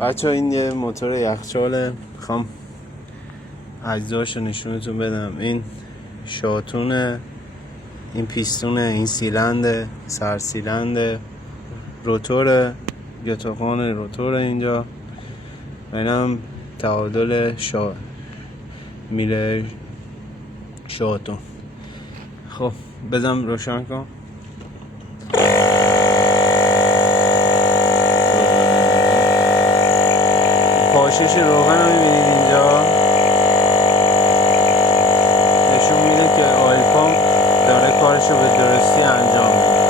بچه این یه موتور یخچاله، میخوام اجزاشو نشونتون بدم. این شاتونه، این پیستونه، این سیلنده، سرسیلنده، روتوره، گتاخان روتوره اینجا و اینم تعادل میله شاتون. خب بزنم روشن کن. پاشش روغن رو میبینید اینجا نشون میده که آیل پامپ داره کارشو به درستی انجام میده.